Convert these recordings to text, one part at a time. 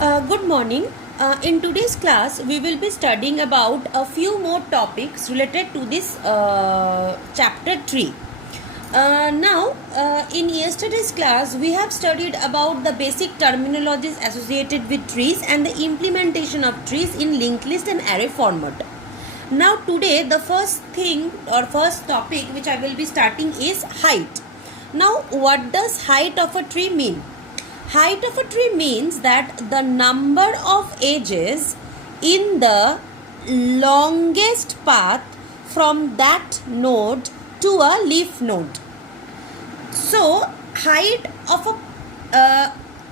Good morning. In today's class, we will be studying about a few more topics related to this chapter 3. In yesterday's class, we have studied about the basic terminologies associated with trees and the implementation of trees in linked list and array format. Now, today, the first topic which I will be starting is height. Now, what does height of a tree mean? Height of a tree means that the number of edges in the longest path from that node to a leaf node. So, height of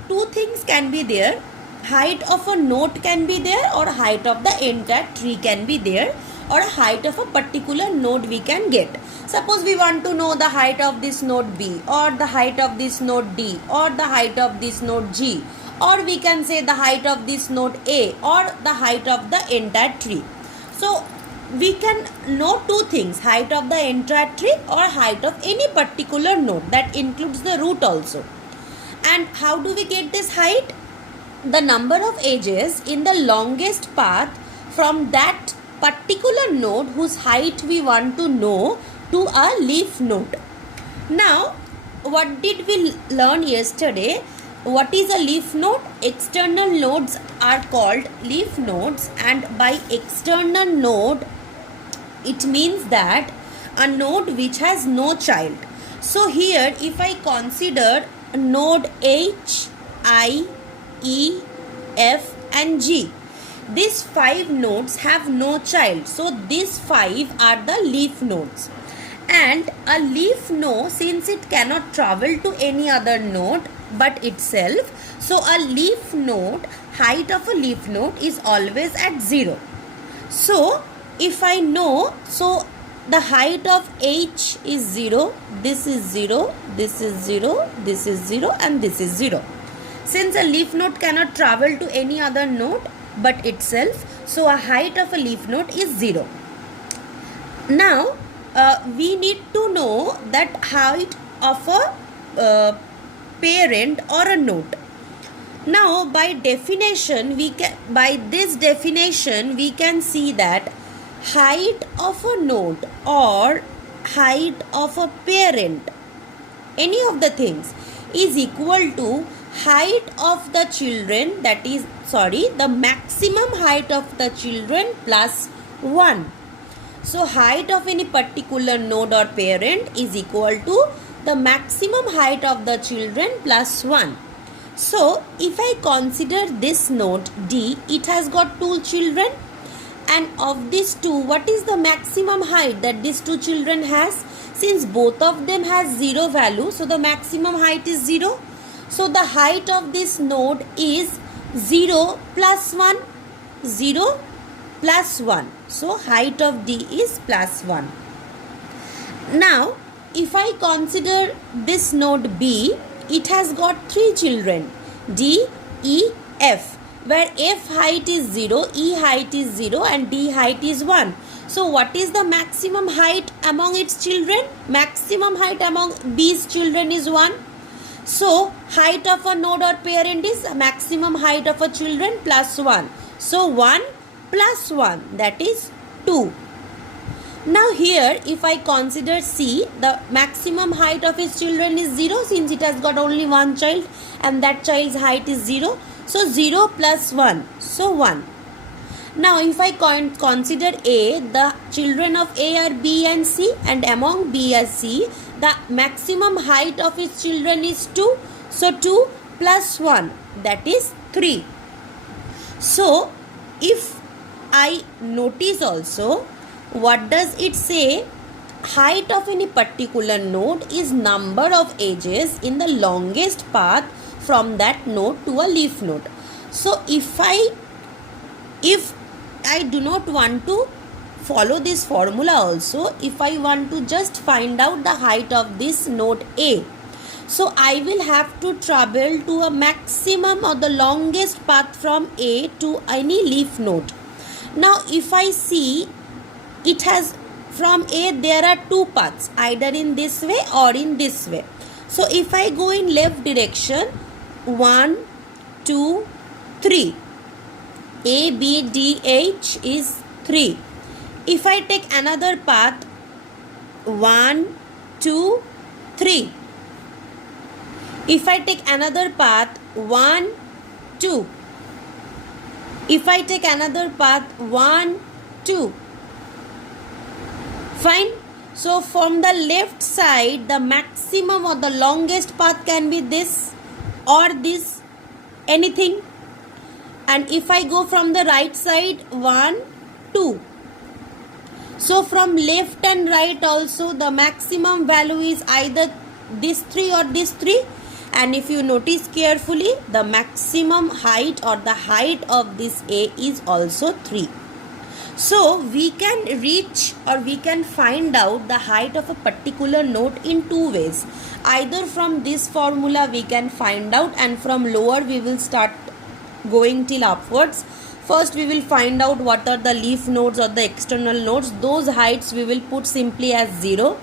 two things can be there. Height of a node can be there, or height of the entire tree can be there, or height of a particular node we can get. Suppose we want to know the height of this node B, or the height of this node D, or the height of this node G, or we can say the height of this node A, or the height of the entire tree. So we can know two things: height of the entire tree or height of any particular node. That includes the root also. And how do we get this height? The number of edges in the longest path from that particular node whose height we want to know to a leaf node. Now, what did we learn yesterday? What is a leaf node? External nodes are called leaf nodes, and by external node, it means that a node which has no child. So here, if I consider node H, I, E, F and G, these 5 nodes have no child. So these 5 are the leaf nodes. And a leaf node, since it cannot travel to any other node but itself, so a leaf node, height of a leaf node is always at 0. So if I know, so the height of H is 0, this is 0, this is 0, this is 0 and this is 0. Since a leaf node cannot travel to any other node but itself, so a height of a leaf node is 0. Now, we need to know that height of a parent or a node. Now, by definition, we can see that height of a node or height of a parent, any of the things, is equal to height of the children, the maximum height of the children plus 1. So height of any particular node or parent is equal to the maximum height of the children plus 1. So if I consider this node D, it has got 2 children, and of these 2, what is the maximum height that these 2 children has? Since both of them has 0 value, so the maximum height is 0. So the height of this node is 0 plus 1, 0 plus 1. So height of D is plus 1. Now, if I consider this node B, it has got 3 children, D, E, F, where F height is 0, E height is 0 and D height is 1. So what is the maximum height among its children? Maximum height among B's children is 1. So height of a node or parent is maximum height of a children plus 1. So 1 plus 1, that is 2. Now here, if I consider C, the maximum height of his children is 0, since it has got only one child and that child's height is 0. So 0 plus 1, so 1. Now if I consider A, the children of A are B and C, and among B and C, the maximum height of his children is 2. So 2 plus 1, that is 3. So if I notice also, what does it say? Height of any particular node is number of edges in the longest path from that node to a leaf node. So if I do not want to follow this formula also, if I want to just find out the height of this node A, so I will have to travel to a maximum or the longest path from A to any leaf node. Now if I see, it has from A there are 2 paths, either in this way or in this way. So if I go in left direction, 1, 2, 3. A, B, D, H is 3. If I take another path, 1, 2, 3. If I take another path, 1, 2. If I take another path, 1, 2. Fine. So from the left side, the maximum or the longest path can be this or this, anything. And if I go from the right side, 1, 2. So from left and right also, the maximum value is either this 3 or this 3. And if you notice carefully, the maximum height or the height of this A is also 3. So we can reach or we can find out the height of a particular node in two ways. Either from this formula we can find out, and from lower we will start going till upwards. First we will find out what are the leaf nodes or the external nodes. Those heights we will put simply as 0,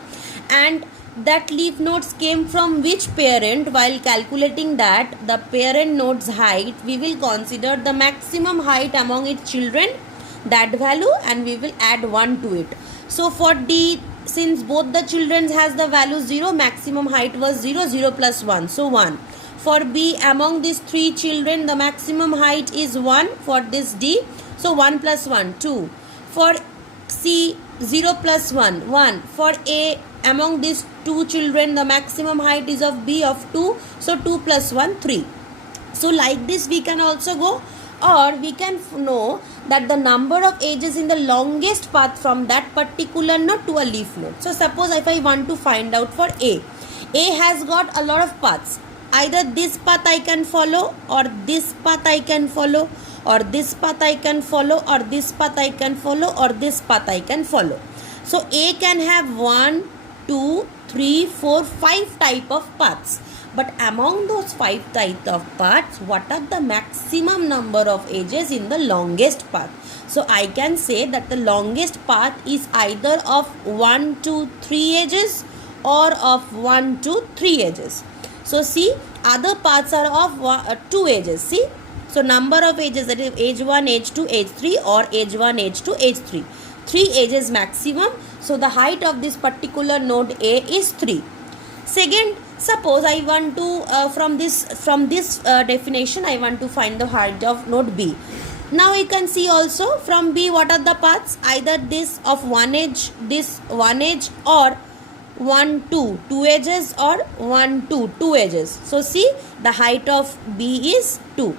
and that leaf nodes came from which parent. While calculating that, the parent node's height, we will consider the maximum height among its children, that value, and we will add 1 to it. So for D, since both the children has the value 0, maximum height was 0, 0 plus 1, so 1. For B, among these 3 children, the maximum height is 1 for this D. So 1 plus 1, 2. For C, 0 plus 1, 1. For A, among these 2 children, the maximum height is of B of 2. So 2 plus 1, 3. So like this we can also go, or we can know that the number of edges in the longest path from that particular node to a leaf node. So suppose if I want to find out for A has got a lot of paths. Either this path I can follow, or this path I can follow, or this path I can follow, or this path I can follow, or this path I can follow. So A can have 1, 2, 3, 4, 5 type of paths. But among those 5 types of paths, what are the maximum number of edges in the longest path? So I can say that the longest path is either of 1 to 3 edges or of 1 to 3 edges. So see, other paths are of 2 edges. See, so number of edges, that is edge 1, edge 2, edge 3, or edge 1, edge 2, edge 3. 3 edges maximum. So the height of this particular node A is 3. Second, suppose I want to from this definition I want to find the height of node B. Now you can see also from B what are the paths, either this of 1 edge, this 1 edge, or 1, 2, 2 edges, or 1, 2, 2 edges. So see, the height of B is 2.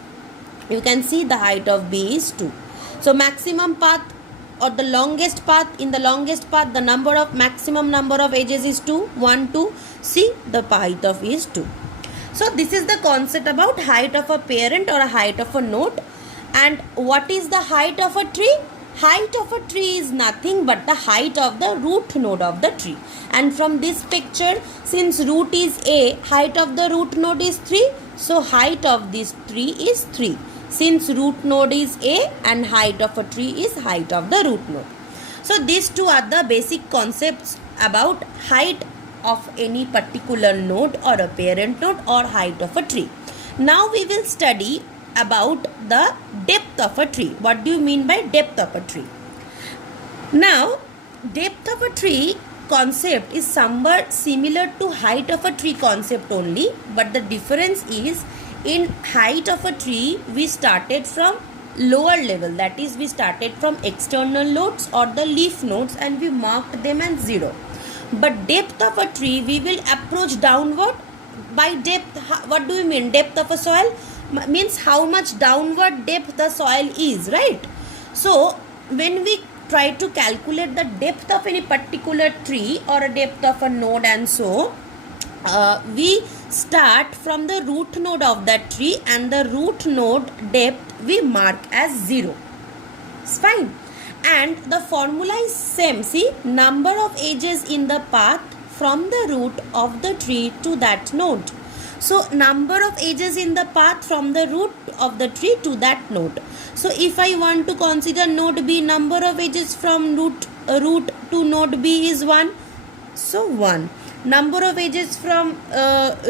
You can see the height of B is 2. So maximum path or the longest path, in the longest path the maximum number of edges is 2, 1, 2. See, the height of is 2. So this is the concept about height of a parent or a height of a node. And what is the height of a tree? Height of a tree is nothing but the height of the root node of the tree. And from this picture, since root is A, height of the root node is 3. So height of this tree is 3. Since root node is A and height of a tree is height of the root node. So these two are the basic concepts about height of any particular node or a parent node or height of a tree. Now we will study about the depth of a tree. What do you mean by depth of a tree? Now, depth of a tree concept is somewhat similar to height of a tree concept only, but the difference is in height of a tree we started from lower level, that is we started from external nodes or the leaf nodes and we marked them as 0. But depth of a tree we will approach downward. By depth, what do you mean? Depth of a soil means how much downward depth the soil is, right? So when we try to calculate the depth of any particular tree or a depth of a node and so, we start from the root node of that tree and the root node depth we mark as 0. It's fine. And the formula is same. See, number of edges in the path from the root of the tree to that node. So number of edges in the path from the root of the tree to that node. So if I want to consider node B, number of edges from root to node B is 1. So 1. Number of edges from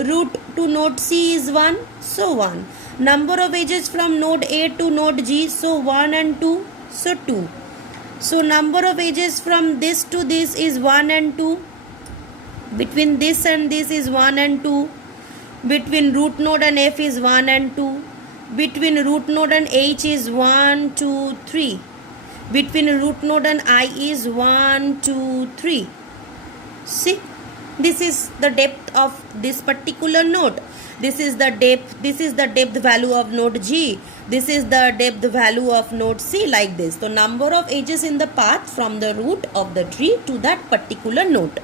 root to node C is 1, so 1. Number of edges from node A to node G, so 1 and 2, so 2. So number of edges from this to this is 1 and 2. Between this and this is 1 and 2. Between root node and F is 1 and 2. Between root node and H is 1, 2, 3. Between root node and I is 1, 2, 3. See, this is the depth of this particular node. This is the depth value of node G. This is the depth value of node C, like this. So number of edges in the path from the root of the tree to that particular node.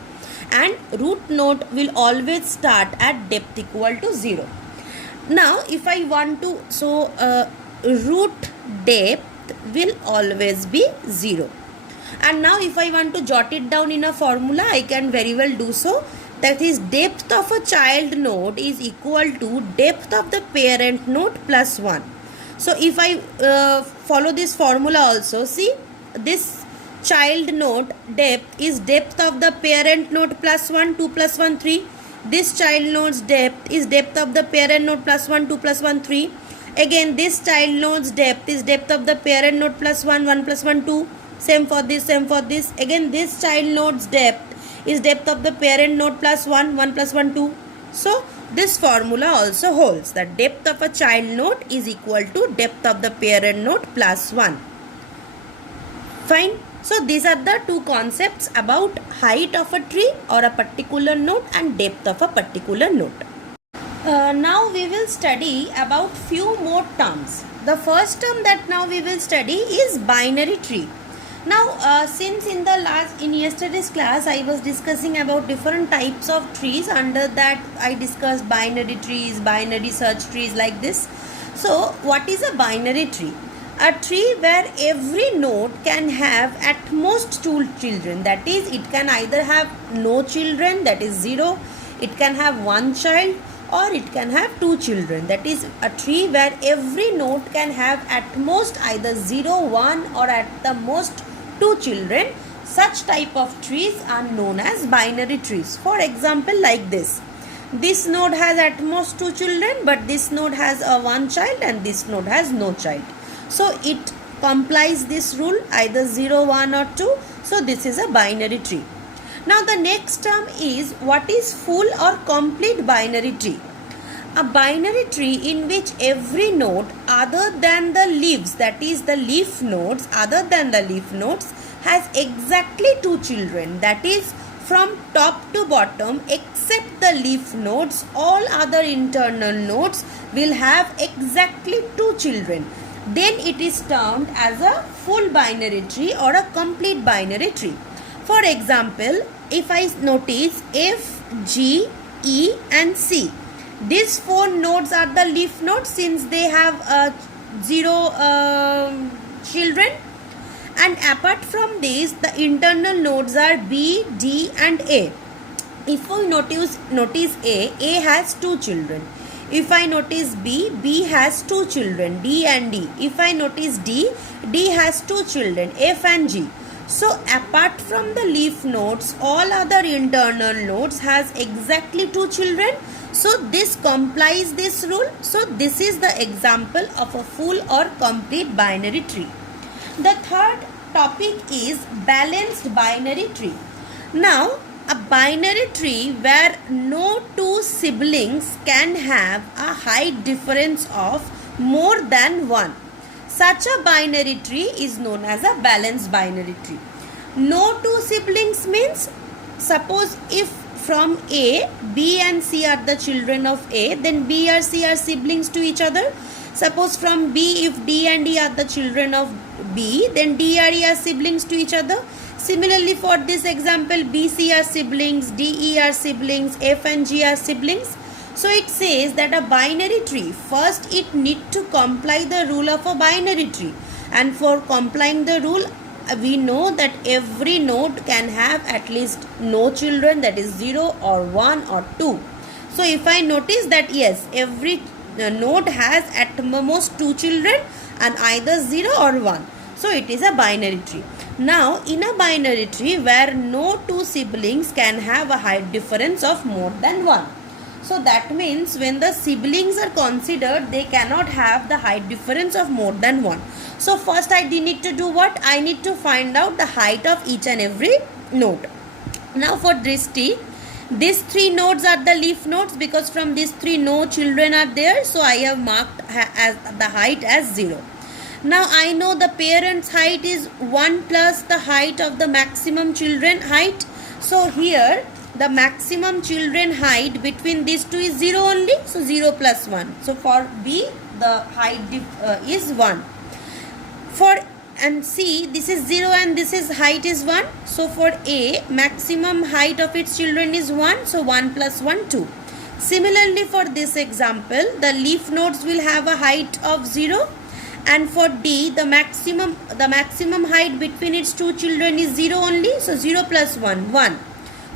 And root node will always start at depth equal to 0. Now if I want to, root depth will always be 0. And now if I want to jot it down in a formula, I can very well do so. That is, depth of a child node is equal to depth of the parent node plus 1. So if I follow this formula also, see, this child node depth is depth of the parent node plus 1, 2 plus 1, 3. This child node's depth is depth of the parent node plus 1, 2 plus 1, 3. Again, this child node's depth is depth of the parent node plus 1, 1 plus 1, 2. Same for this, same for this. Again, this child node's depth is depth of the parent node plus 1, 1 plus 1, 2. So, this formula also holds that depth of a child node is equal to depth of the parent node plus 1. Fine. So, these are the two concepts about height of a tree or a particular node and depth of a particular node. Now we will study about few more terms. The first term that now we will study is binary tree. Now since in yesterday's class I was discussing about different types of trees, under that I discussed binary trees, binary search trees, like this. So what is a binary tree? A tree where every node can have at most 2 children. That is, it can either have no children, that is 0, it can have 1 child, or it can have 2 children. That is a tree where every node can have at most either 0, 1, or at the most 2 children. Such type of trees are known as binary trees. For example, like this. This node has at most 2 children, but this node has a 1 child and this node has no child. So it complies this rule, either 0, 1 or 2. So this is a binary tree. Now the next term is, what is full or complete binary tree? A binary tree in which every node other than the leaves, that is the leaf nodes, other than the leaf nodes, has exactly 2 children. That is, from top to bottom except the leaf nodes, all other internal nodes will have exactly 2 children. Then it is termed as a full binary tree or a complete binary tree. For example, if I notice F, G, E and C, these 4 nodes are the leaf nodes since they have 0 children, and apart from these the internal nodes are B, D and A. If we notice A has 2 children. If I notice B, B has 2 children, D and D. If I notice D, D has 2 children, F and G. So apart from the leaf nodes, all other internal nodes has exactly 2 children. So this complies this rule. So this is the example of a full or complete binary tree. The third topic is balanced binary tree. Now, a binary tree where no 2 siblings can have a height difference of more than 1. Such a binary tree is known as a balanced binary tree. No 2 siblings means, suppose if from A, B and C are the children of A, then B or C are siblings to each other. Suppose from B, if D and E are the children of B, then D or E are siblings to each other. Similarly, for this example, BC are siblings, DE are siblings, F and G are siblings. So it says that a binary tree, first it need to comply the rule of a binary tree. And for complying the rule, we know that every node can have at least no children, that is 0 or 1 or 2. So if I notice that yes, every node has at most 2 children and either 0 or 1. So it is a binary tree. Now in a binary tree where no two siblings can have a height difference of more than 1. So that means when the siblings are considered, they cannot have the height difference of more than 1. So first I need to do what? I need to find out the height of each and every node. Now for this tree, these 3 nodes are the leaf nodes, because from these 3 no children are there. So I have marked as the height as 0. Now I know the parent's height is 1 plus the height of the maximum children height. So here the maximum children height between these two is 0 only. So 0 plus 1. So for B the height is 1. For and C, this is 0 and this is height is 1. So for A, maximum height of its children is 1. So 1 plus 1, 2. Similarly for this example, the leaf nodes will have a height of 0. And for D, the maximum height between its two children is 0 only. So 0 plus 1, 1.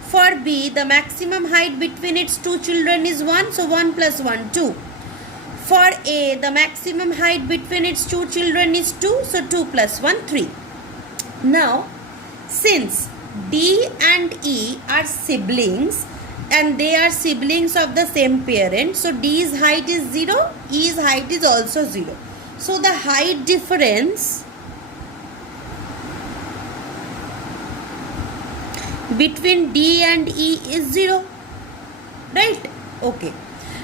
For B, the maximum height between its two children is 1. So 1 plus 1, 2. For A, the maximum height between its two children is 2. So 2 plus 1, 3. Now, since D and E are siblings and they are siblings of the same parent, so D's height is 0, E's height is also 0. So the height difference between D and E is 0. Right? Okay.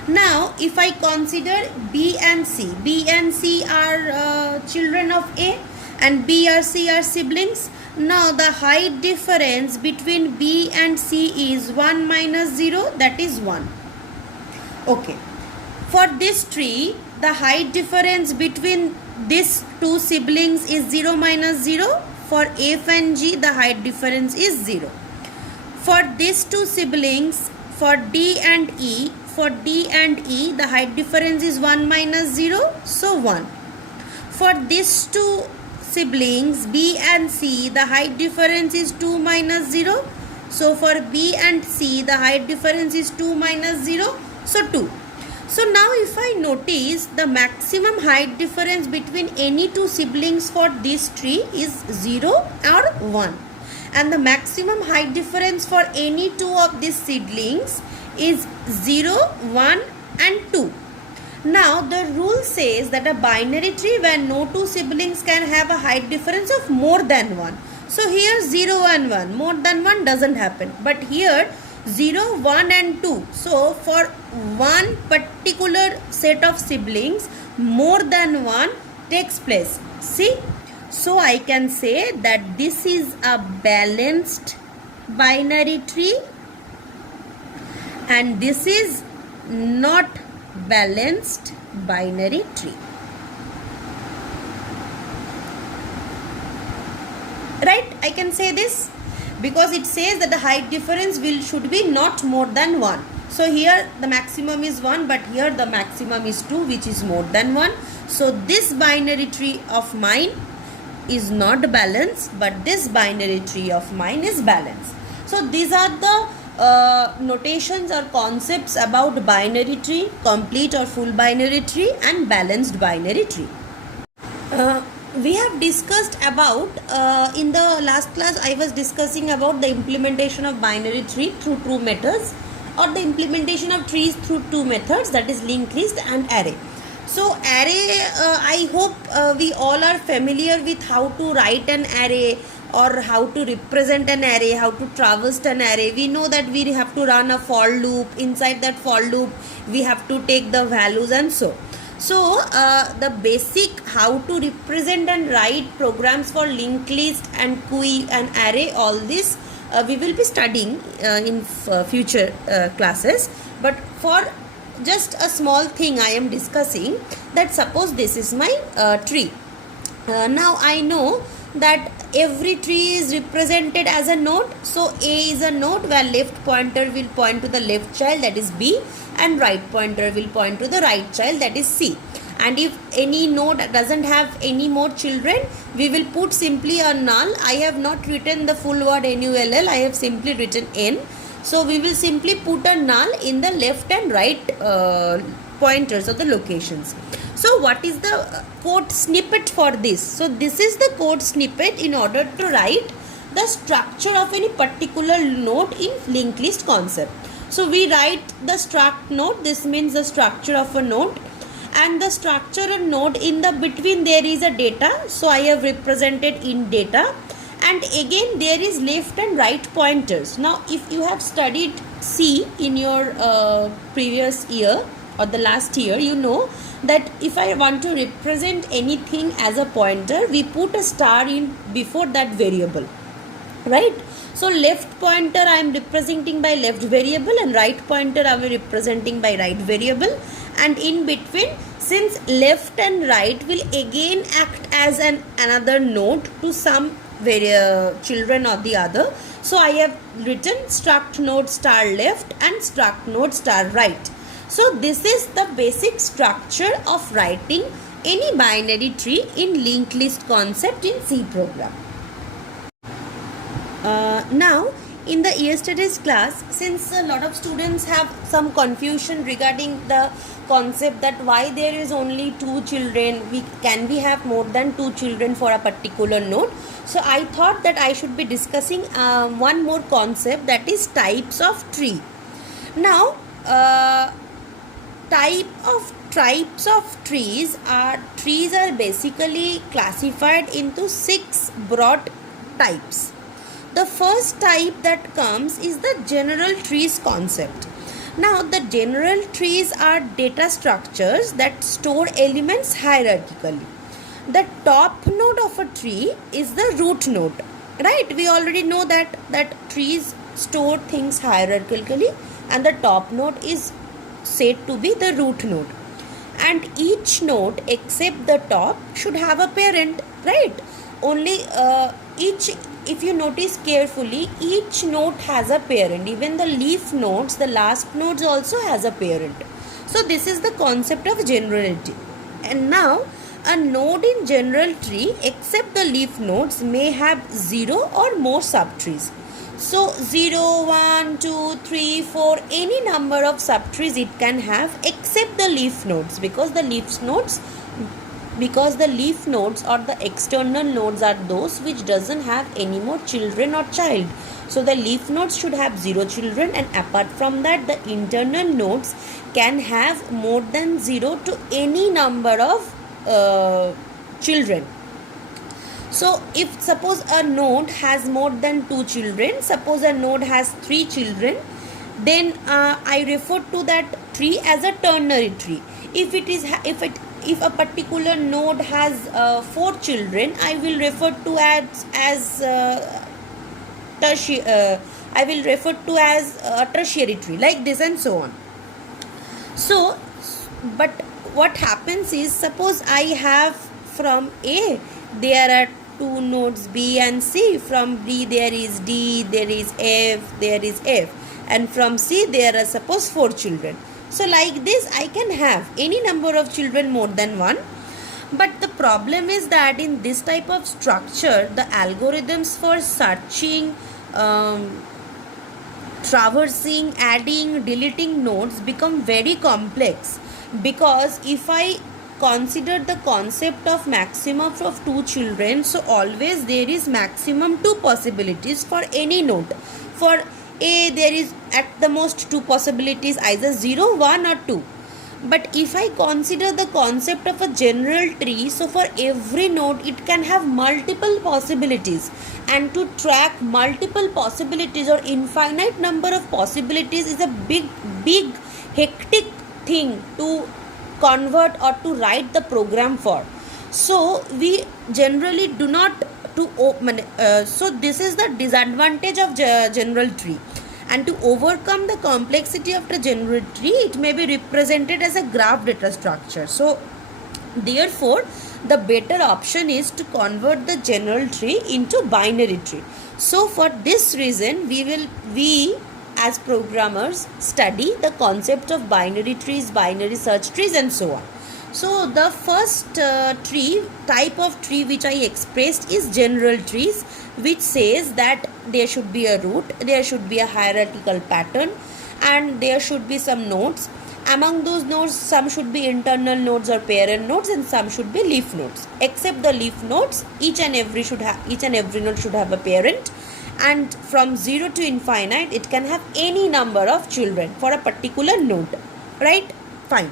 Now, if I consider B and C are children of A and B or C are siblings. Now, the height difference between B and C is 1 minus 0, that is 1. Okay. For this tree, the height difference between these two siblings is 0 minus 0. For F and G, the height difference is 0. For these two siblings, for D and E, the height difference is 1 minus 0, so 1. For these two siblings, B and C, the height difference is 2 minus 0. So for B and C, the height difference is 2 minus 0, so 2. So now if I notice the maximum height difference between any two siblings for this tree is 0 or 1. And the maximum height difference for any two of these seedlings is 0, 1 and 2. Now the rule says that a binary tree where no two siblings can have a height difference of more than 1. So here 0 and 1, more than 1 doesn't happen. But here 0, 1 and 2. So for one particular set of siblings, more than 1 takes place. See? So I can say that this is a balanced binary tree and this is not balanced binary tree. Right? I can say this because it says that the height difference should be not more than 1. So here the maximum is 1, but here the maximum is 2, which is more than 1. So this binary tree of mine is not balanced, but this binary tree of mine is balanced. So these are the notations or concepts about binary tree, complete or full binary tree and balanced binary tree. We have discussed about in the last class I was discussing about the implementation of binary tree through two methods, or the implementation of trees through two methods, that is linked list and array. So array, I hope we all are familiar with how to write an array or how to represent an array, how to traverse an array. We know that we have to run a for loop. Inside that for loop we have to take the values and so. So the basic how to represent and write programs for linked list and queue and array, all this we will be studying in future classes. But for just a small thing I am discussing, that suppose this is my tree. Now I know that every tree is represented as a node. So A is a node where left pointer will point to the left child, that is B, and right pointer will point to the right child, that is C. And if any node doesn't have any more children, we will put simply a null. I have not written the full word NULL, I have simply written N. So we will simply put a null in the left and right pointers or the locations. So what is the code snippet for this? So this is the code snippet in order to write the structure of any particular node in linked list concept. So we write the struct node, this means the structure of a node, and the structure of node in the between there is a data, so I have represented in data, and again there is left and right pointers. Now if you have studied C in your previous year or the last year, you know that if I want to represent anything as a pointer, we put a star in before that variable, right? So left pointer I am representing by left variable and right pointer I am representing by right variable, and in between, since left and right will again act as another node to some children or the other, so I have written struct node star left and struct node star right. So this is the basic structure of writing any binary tree in linked list concept in C program. Now in the yesterday's class, since a lot of students have some confusion regarding the concept that why there is only 2 children, can we have more than 2 children for a particular node. So I thought that I should be discussing one more concept, that is types of tree. Now types of trees are basically classified into 6 broad types. The first type that comes is the general trees concept. Now the general trees are data structures that store elements hierarchically. The top node of a tree is the root node, right? We already know that trees store things hierarchically, and the top node is said to be the root node. And each node except the top should have a parent, right? Only if you notice carefully, each node has a parent. Even the leaf nodes, the last nodes also has a parent. So this is the concept of generality. And now a node in general tree except the leaf nodes may have 0 or more subtrees. So 0, 1, 2, 3, 4, any number of subtrees it can have except the leaf nodes, because the leaf nodes or the external nodes are those which doesn't have any more children or child. So the leaf nodes should have 0 children, and apart from that the internal nodes can have more than 0 to any number of children. So if suppose a node has more than 2 children, suppose a node has 3 children, then I refer to that tree as a ternary tree. If a particular node has 4 children, I will refer to as a tertiary tree, like this and so on. So, but what happens is, suppose I have from A there are 2 nodes B and C. From B there is D, there is F, and from C there are suppose 4 children. So like this I can have any number of children more than 1. But the problem is that in this type of structure, the algorithms for searching, traversing, adding, deleting nodes become very complex, because if I consider the concept of maximum of 2 children, so always there is maximum 2 possibilities for any node. For A there is at the most 2 possibilities, either 0, 1 or 2. But if I consider the concept of a general tree, so for every node it can have multiple possibilities, and to track multiple possibilities or infinite number of possibilities is a big hectic thing to convert or to write the program for. So we generally do not to open. So this is the disadvantage of general tree. And to overcome the complexity of the general tree, it may be represented as a graph data structure. So therefore the better option is to convert the general tree into binary tree. So for this reason we as programmers study the concept of binary trees, binary search trees, and so on. So the first type of tree which I expressed is general trees, which says that there should be a root, there should be a hierarchical pattern, and there should be some nodes. Among those nodes, some should be internal nodes or parent nodes, and some should be leaf nodes. Except the leaf nodes, each and every node should have a parent, and from 0 to infinite, it can have any number of children for a particular node. Right? Fine.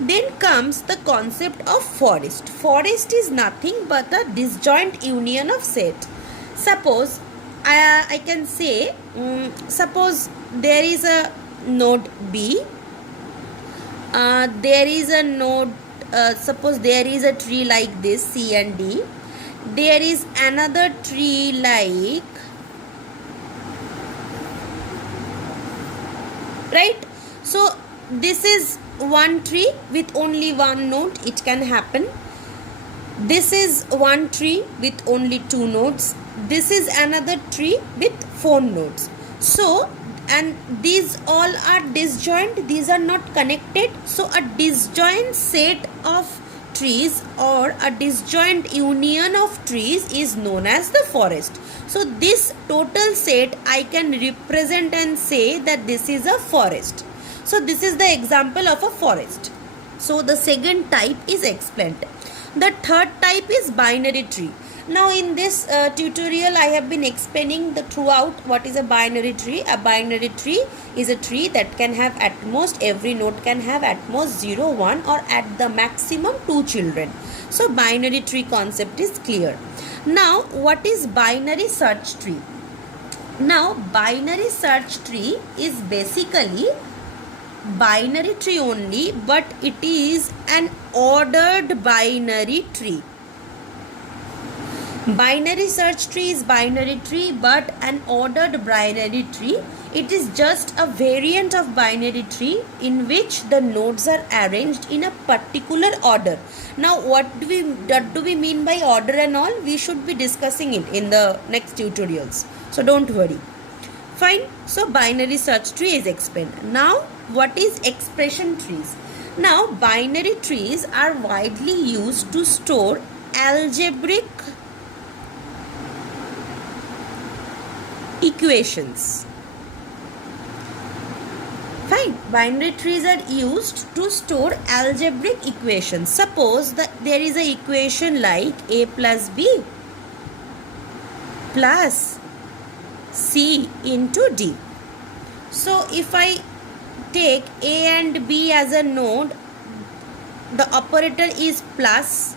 Then comes the concept of forest. Forest is nothing but a disjoint union of set. Suppose I can say, suppose there is a node B. There is a node, suppose there is a tree like this, C and D. There is another tree like, right? So this is one tree with only one node, it can happen. This is one tree with only two nodes. This is another tree with four nodes. So, and these all are disjoint, these are not connected. So a disjoint set of trees or a disjoint union of trees is known as the forest. So this total set I can represent and say that this is a forest. So this is the example of a forest. So the second type is explained. The third type is binary tree. Now in this tutorial I have been explaining throughout what is a binary tree. A binary tree is a tree that can have at most, every node can have at most 0, 1 or at the maximum 2 children. So binary tree concept is clear. Now what is binary search tree? Now binary search tree is basically binary tree only, but it is an ordered binary tree. Binary search tree is binary tree but an ordered binary tree. It is just a variant of binary tree in which the nodes are arranged in a particular order. Now what do we mean by order and all? We should be discussing it in the next tutorials. So don't worry. Fine. So binary search tree is explained. Now what is expression trees? Now binary trees are widely used to store algebraic equations. Fine. Binary trees are used to store algebraic equations. Suppose that there is an equation like a plus b plus c into d. So if I take a and b as a node, the operator is plus,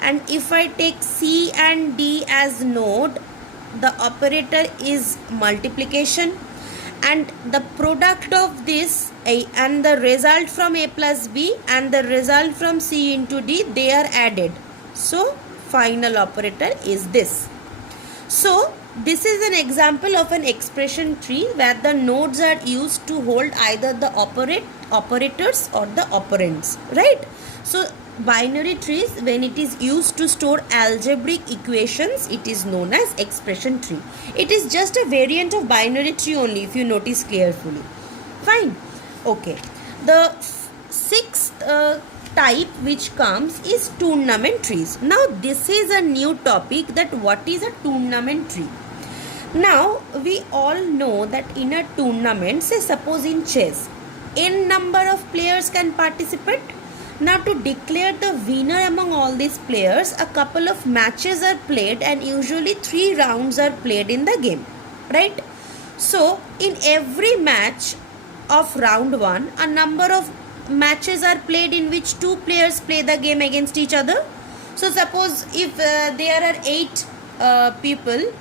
and if I take c and d as node, the operator is multiplication, and the product of this and the result from a plus b and the result from c into d, they are added. So final operator is this. So this is an example of an expression tree where the nodes are used to hold either the operators or the operands, right? So binary trees, when it is used to store algebraic equations, it is known as expression tree. It is just a variant of binary tree only, if you notice carefully. Fine. Okay. The sixth type which comes is tournament trees. Now this is a new topic, that what is a tournament tree. Now we all know that in a tournament, say suppose in chess, n number of players can participate. Now to declare the winner among all these players, a couple of matches are played and usually 3 rounds are played in the game, right? So in every match of round 1, a number of matches are played in which 2 players play the game against each other. So suppose if there are 8 people,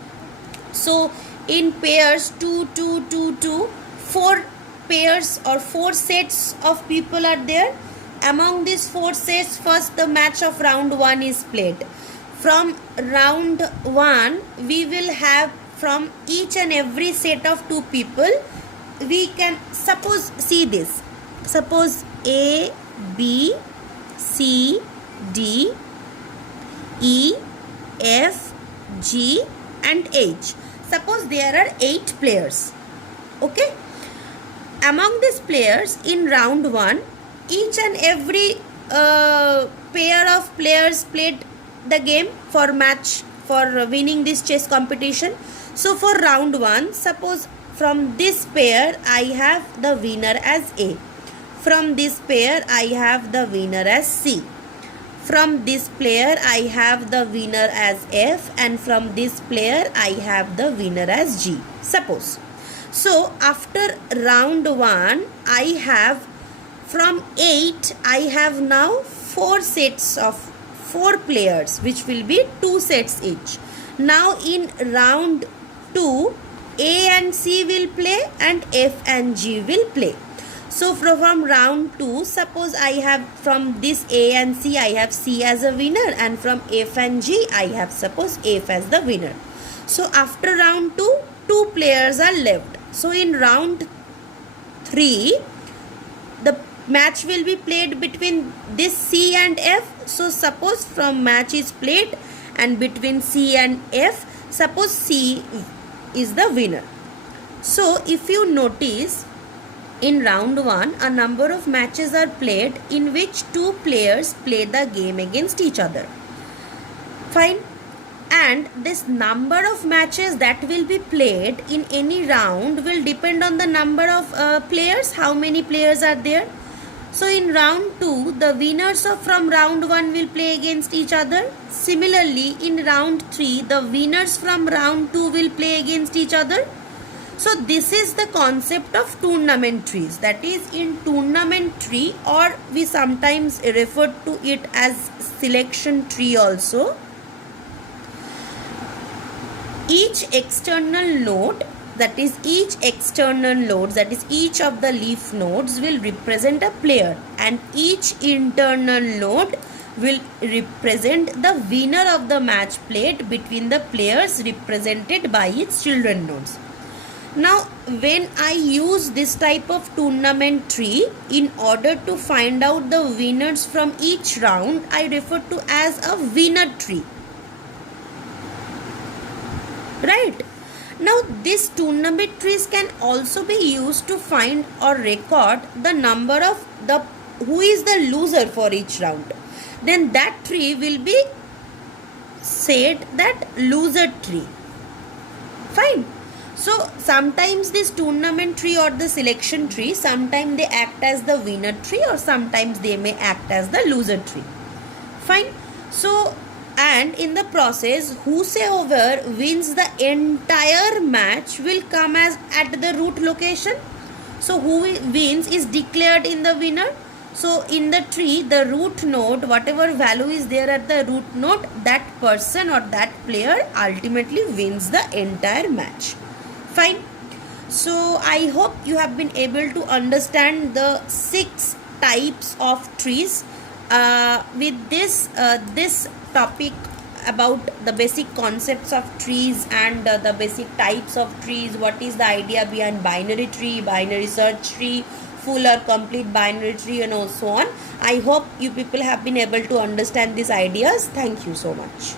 so in pairs 2, 2, 2, 2, 4 pairs or 4 sets of people are there. Among these 4 sets, first the match of round 1 is played. From round 1, we will have from each and every set of 2 people, we can suppose, see this, suppose A, B, C, D, E, F, G and H. Suppose there are 8 players. Okay. Among these players in round 1, each and every pair of players played the game for winning this chess competition. So for round 1, suppose from this pair I have the winner as A. From this pair, I have the winner as C. From this player, I have the winner as F, and from this player, I have the winner as G. Suppose. So, after round 1, I have from 8, I have now 4 sets of 4 players, which will be 2 sets each. Now, in round 2, A and C will play and F and G will play. So from round 2, suppose I have from this A and C, I have C as a winner, and from F and G, I have suppose F as the winner. So after round 2, 2 players are left. So in round 3, the match will be played between this C and F. So suppose from match is played and between C and F, suppose C is the winner. So if you notice, in round 1, a number of matches are played in which 2 players play the game against each other. Fine. And this number of matches that will be played in any round will depend on the number of players, how many players are there. So in round 2, the winners from round 1 will play against each other. Similarly, in round 3, the winners from round 2 will play against each other. So this is the concept of tournament trees. That is, in tournament tree, or we sometimes refer to it as selection tree also, each external node, that is each of the leaf nodes will represent a player, and each internal node will represent the winner of the match played between the players represented by its children nodes. Now, when I use this type of tournament tree in order to find out the winners from each round, I refer to as a winner tree. Right? Now, these tournament trees can also be used to find or record the number of who is the loser for each round. Then that tree will be said that loser tree. Fine. So sometimes this tournament tree or the selection tree, sometimes they act as the winner tree or sometimes they may act as the loser tree. Fine. So, and in the process, whosoever wins the entire match will come as at the root location. So who wins is declared in the winner. So in the tree, the root node, whatever value is there at the root node, that person or that player ultimately wins the entire match. Fine. So I hope you have been able to understand the 6 types of trees. With this topic about the basic concepts of trees and the basic types of trees, what is the idea behind binary tree, binary search tree, full or complete binary tree, and so on. I hope you people have been able to understand these ideas. Thank you so much.